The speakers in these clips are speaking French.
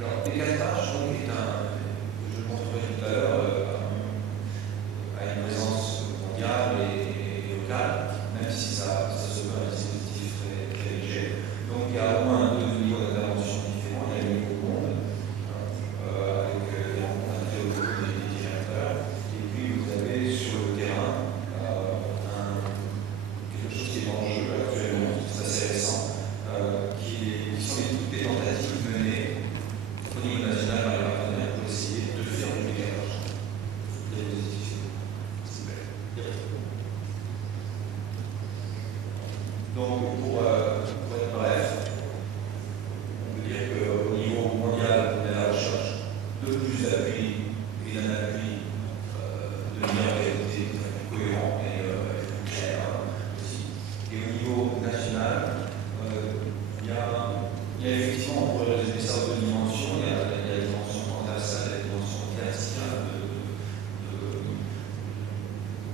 Alors, l'éclairage, donc, est je le montrerai tout à l'heure, a une présence mondiale et locale, même si ça se veut un dispositif très léger. Donc, il y a au moins deux niveaux d'intervention différents. Il y a le niveau monde, avec des rencontres très locaux des directeurs, et puis vous avez sur le terrain quelque chose qui est en jeu actuellement, c'est assez récent, qui sont des tentatives menées au niveau national par les partenaires pour essayer de faire du décalage. Donc, pour être bref, on peut dire qu'au niveau mondial, on a la recherche de plus d'appui et d'un appui de meilleure qualité, très cohérent et plus clair aussi. Et au niveau national, il y a effectivement, pour résumer ça aux deux dimensions, il y a la dimension transversale et la dimension verticale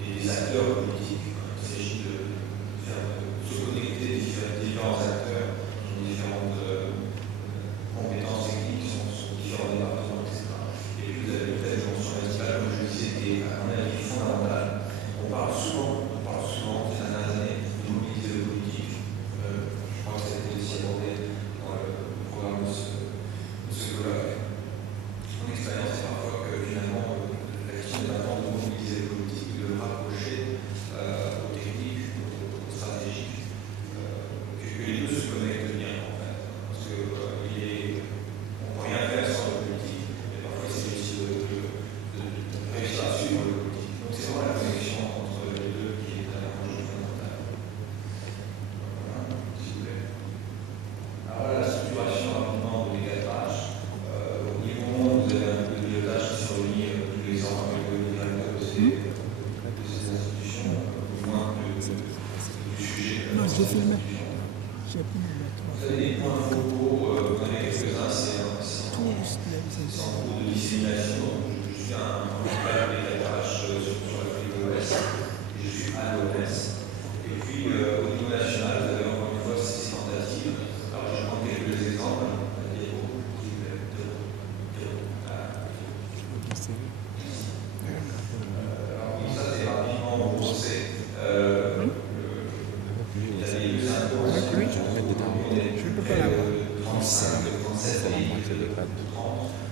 des acteurs politiques. Il s'agit de se connecter différents acteurs qui ont différentes compétences techniques, sont différents départements, etc. Et puis vous avez peut-être une dimension verticale, comme je le disais, qui est à mon avis fondamentale. On parle souvent ces dernières années de mobilité de politique. Je crois que ça a été aussi abordé dans le programme de ce colloque. Mon expérience est parfois que finalement la question n'est pas tant de mobiliser les politiques, de le rapprocher aux techniques, aux stratégiques, que les deux se connectent bien en fait. Parce que on ne peut rien faire sans le politique, et parfois c'est aussi de réussir à suivre le politique. Donc c'est vraiment la connexion entre les deux qui est un enjeu fondamental. Voilà, s'il vous plaît. Alors voilà la structuration rapidement de l'éclairage. Au niveau monde, vous avez un peu de pilotage qui se réunit tous les ans avec le directeur de ces institutions, au moins du sujet de l'institution. Vous avez des points focaux, vous en avez quelques-uns, c'est en cours de dissémination. Je suis un principal d'éclairage sur l'Afrique de l'Ouest, et je suis à l'OMS. Et puis au niveau national, vous avez encore une fois ces tentatives. Alors je prends quelques exemples. Alors oui, ça c'est rapidement brossé. Il y a des deux impôts, on est 35, 37 pays de 30.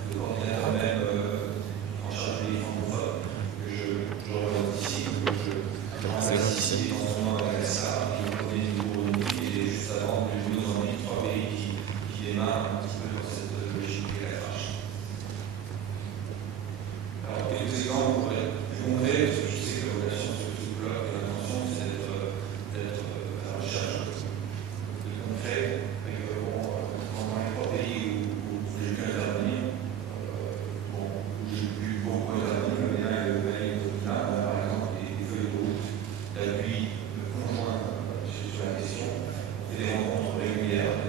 Le coordinateur même en charge des francophones, que je représente ici, que je remplace ici en ce moment avec ça, qui est le premier du Burundi, et juste avant du Mozambique, 3 pays qui démarrent un petit peu dans cette logique d'éclairage. Alors, quelques exemples plus concrets, parce que je sais que la relation sur ce bloc, l'intention, c'est d'être à la recherche de concret, avec dans les 3 pays où j'ai pu intervenir, où j'ai pu beaucoup intervenir, le lien et le Mali, là, on a par exemple des feuilles de route d'appui conjoint sur la question, et des rencontres régulières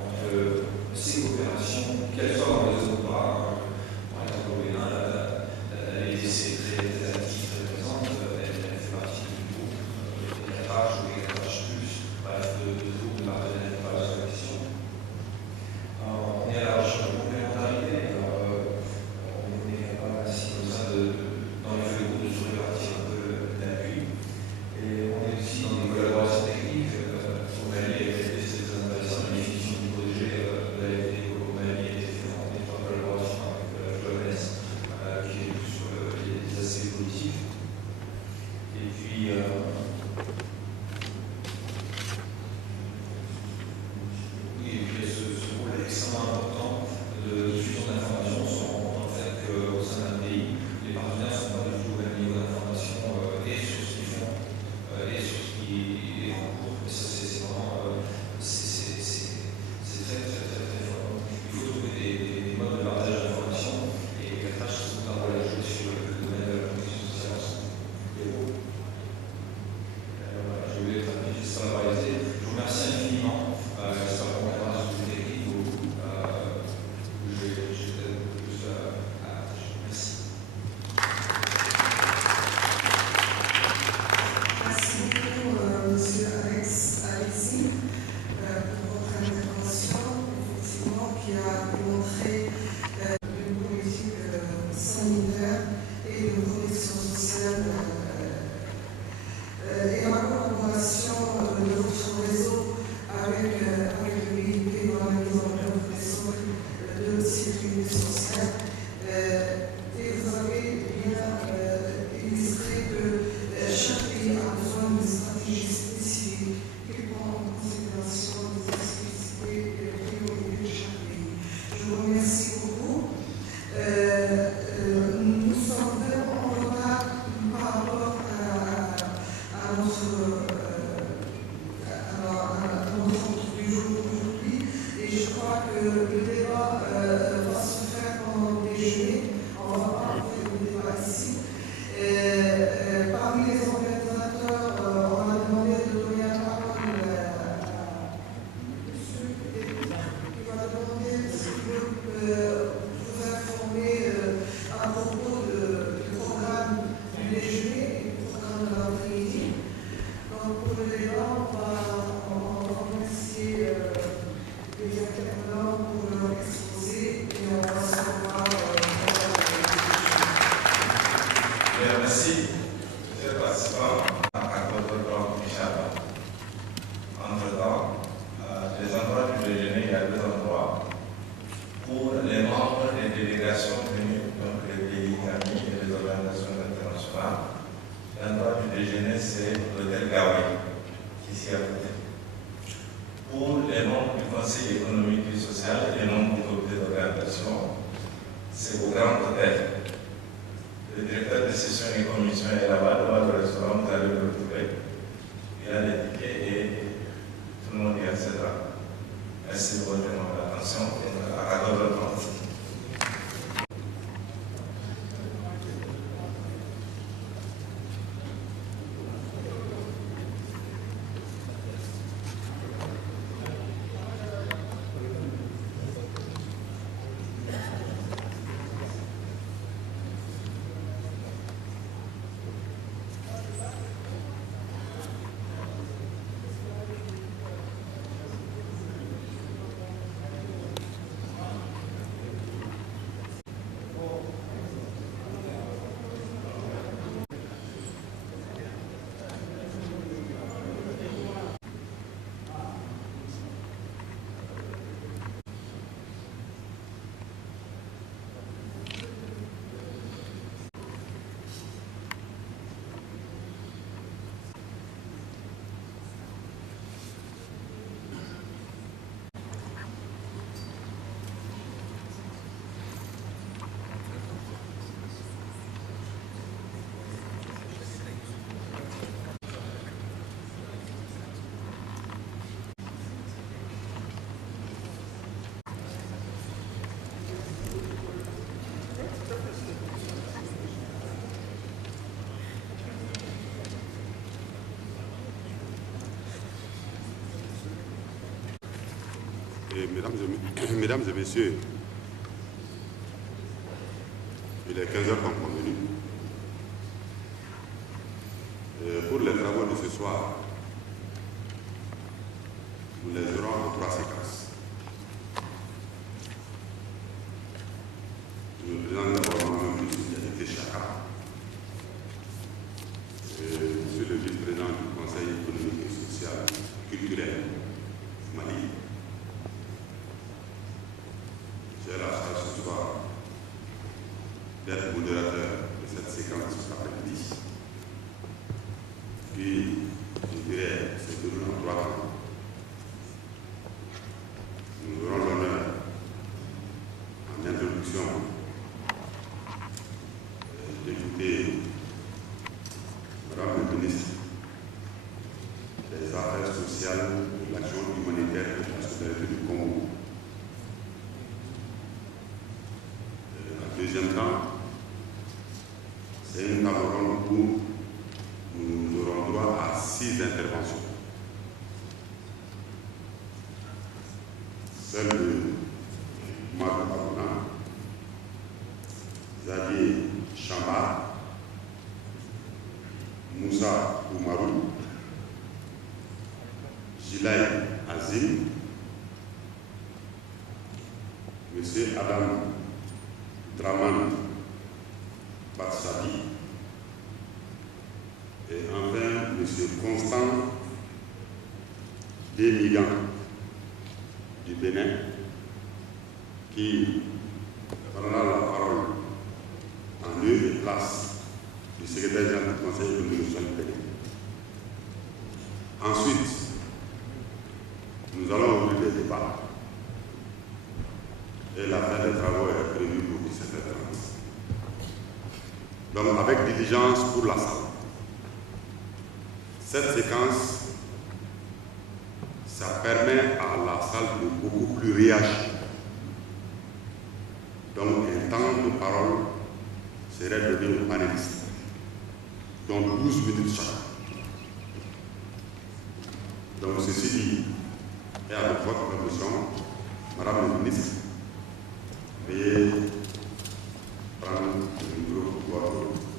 entre ces coopérations, qu'elles soient dans les autres pas. Par exemple, au Bénin, la LDC est très active, très présente, elle fait partie du groupe d'éclairage ou d'éclairage plus, bref, de groupes de partenaires qui parlent sur la question. On est à la recherche de complémentarité. On est capable ainsi comme ça dans les feuilles de route de se répartir un peu l'appui. Et on est aussi dans des collaborations techniques. Au Mali, c'est très intéressant, la définition du projet de la FD au Mali a été faite en étroite collaboration avec l'OMS, qui est plus sur les aspects positifs. Et puis, ce rôle extrêmement important de diffusion d'informations. On se rend compte en fait qu'au sein d'un pays, les partenaires ne sont pas du tout au même niveau d'information et sur ce qu'ils font et sur ce qui est en cours. Et ça, c'est vraiment c'est très fort. Il faut trouver des modes de partage d'informations et les cadrages sont un rôle à jouer sur le domaine de la protection sociale ensemble. Voilà, je voulais être rapide, juste valoriser. Je vous remercie infiniment. J'espère qu'on verra sur des techniques où je vais peut-être plus à merci. Merci beaucoup, monsieur Alexis, pour votre intervention, effectivement, qui a démontré crois que le débat va se faire pendant le déjeuner. On va pas faire le débat ici. Parmi les organisateurs, on a demandé de donner la parole à monsieur qui va demander s'il veut vous informer à propos du programme du déjeuner et du programme de l'après-midi. Donc pour le débat, on va remercier les intervenants pour leur exposé et on va se revoir. Merci. Chers participants, à votre plan Michel. Entre-temps, les endroits du déjeuner, il y a deux endroits pour les membres des délégations venues, donc les pays amis et les organisations internationales. L'endroit du déjeuner, c'est l'hôtel Gawaii, ici à côté. Pour les membres du Conseil économique et social et les membres du comité d'organisation, c'est au Grand Hôtel. Le directeur de session et commission est là-bas, devant le restaurant, vous allez le retrouver. Il a les tickets et tout le monde y accédera. Merci de votre attention et à votre temps. Mesdames et messieurs, il est 15h comme convenu. Pour les travaux de ce soir, nous les aurons en 3 séquences. Je vous présente d'abord M. Chaka, monsieur le vice-président du Conseil économique et social culturel Mali. J'ai la charge ce soir d'être modérateur de cette séquence cet après-midi. Puis, je dirais, c'est toujours en 3 temps. Nous aurons l'honneur, en introduction, d'écouter Madame le ministre des Affaires sociales, de l'action humanitaire et de la solidarité du Congo. Deuxième temps, c'est une table ronde où nous aurons droit à 6 interventions. Celle de Marc Abouna, Xavier Chamba, Moussa Oumarou, Gilaï Azim, M. Adam Draman Batsadi et enfin M. Constant Demigan du Bénin qui prendra la parole en lieu et place du secrétaire général du Conseil économique et social du Bénin. Ensuite, nous allons ouvrir les débats et la fin des travaux est prévue pour 17h30. Donc, avec diligence pour la salle. Cette séquence, Ça permet à la salle de beaucoup plus réagir. Donc un temps de parole serait donné aux panélistes, donc 12 minutes chacun. Donc ceci dit, et avec votre permission, Madame la ministre, veuillez prendre le micro pour votre